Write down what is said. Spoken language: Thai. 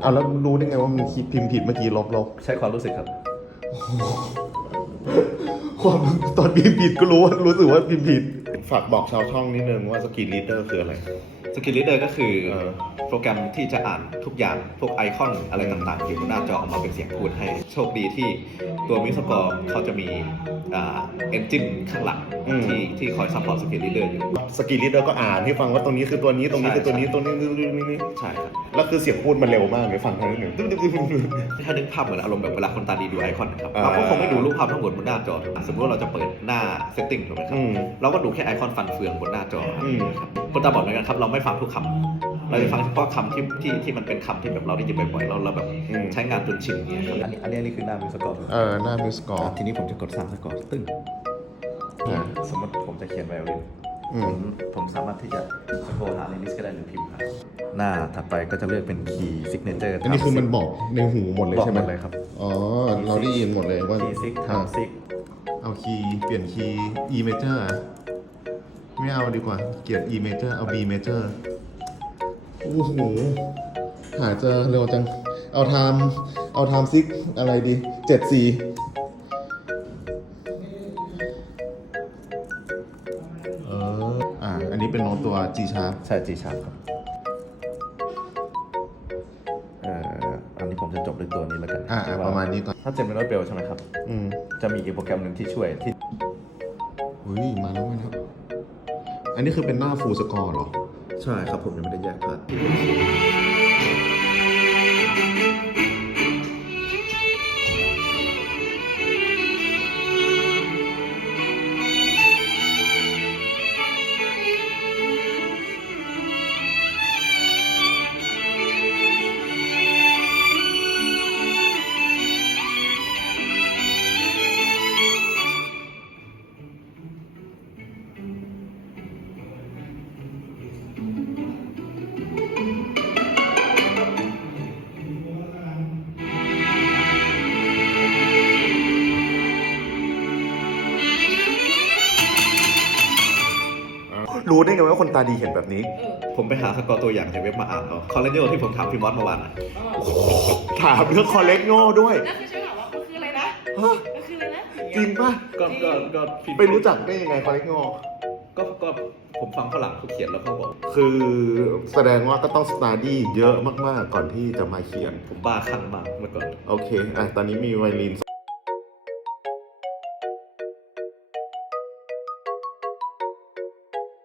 เอาแล้วรู้ได้ไงว่ามันคิดพิมพ์ผิดเมื่อกี้ลบลบใช้ความรู้สึกครับ ความตอนพิมพ์ผิดก็รู้ว่ารู้สึกว่าพิมพ์ผิด ฝากบอกชาวช่องนิดนึงว่าสกีลีดเดอร์คืออะไร สกิลลิเดอร์ก็คือเออ โปรแกรมที่จะอ่านทุกอย่างพวกไอคอนอะไรต่างๆอยู่บนหน้าจอออกมาเป็นเสียงพูดให้ โชคดีที่ตัวมิสกอร์เขาจะมีอ่าเอนจินข้างหลังอืม ที่ที่คอยซัพพอร์ตสกิลลิเดอร์อยู่ สกีลีดเดอร์ก็อ่านให้ฟังว่าตรงนี้คือตัวนี้ตรงนี้คือตัวนี้ตัวนี้ตัวนี้ตัวนี้ใช่ครับ แล้วคือเสียงพูดมันเร็วมากเลยฟังครั้งหนึ่งถ้านึกภาพเหมือนอารมณ์แบบเวลาคนตาดีดูไอคอนนะครับอ่า เราก็คงไม่ดูรูปภาพทั้งหมดบนหน้าจอ สมมติว่าเราจะเปิดหน้าเซตติ้งถูกไหมครับ อืม เราก็ดูแค่ไอคอนฟันเฟืองบนหน้าจออืมครับคนตาบอดเหมือนกันครับ เราไม่ฟังทุกคำเราจะฟังเฉพาะคำที่ที่ที่มันเป็นคำที่แบบเราได้ยินบ่อยๆเราเราแบบอืมใช้งานจนชินเนี่ยครับ อันนี้อันนี้นี่คือหน้ามิวสกอร์เออหน้ามิวสกอร์ ทีนี้ผมจะกดสร้างสกอร์ตึ้งอ่า สมมติผมจะเขียนไวโอลินอืผมมผมสามารถที่จะสโคหาในลิสต์ก็ได้หรือพิมพ์หาหน้าถัดไปก็จะเลือกเป็นคีย์ซิกเนเจอร์อันนี้คือมันบอกในหูหมดเลยบอกใช่ไหหมมดเลยครับอ๋อ เราได้ยินหมดเลยว่าคีย์ซิกอะทำซิกเอาคีย์เปลี่ยนคีย์ E major อะ ไม่เอาดีกว่า เกลียด E major เอา B major โอ้โหหาเจอเร็วจัง เอาไทม์เอาไทม์ซิกอะไรดีเจ็ดสี่เออ อ่า อันนี้เป็นโน้ตตัว G sharp ใช่จีชาร์ปครับเอ่ออันนี้ผมจะจบด้วยตัวนี้แล้วกันอ่าอ่าประมาณนี้ก่อน ถ้าเจมินโนเบลใช่ไหมครับ อืมจะมีอีกโปรแกรมหนึ่งที่ช่วยที่อุ้ย มาแล้วมาแล้ว อันนี้คือเป็นหน้า full score เหรอ ใช่ครับผมยังไม่ได้แยกพาร์ท รู้ได้ไงว่าคนตาดีเห็นแบบนี้ ผมไปหาสกอร์ตัวอย่างจากเว็บมาอ่านเอาคอลเลนเจที่ผมถามพี่มอสเมื่อวานอะถามเรื่องคอลเลกโง่ด้วยแล้วคือฉันถามว่ามันคืออะไรนะฮะมันคืออะไรนะจริงป่ะก็ก็ก็พี่ไปรู้จักได้ยังไงคอลเลกโง่ก็ก็ผมฟังฝรั่งเขาเขียนแล้วเขาบอก คือแสดงว่าก็ต้องสตาร์ดี้เยอะมากๆก่อนที่จะมาเขียน ผมบ้าคลั่งมากเมื่อก่อน โอเคอะตอนนี้มีไวลิน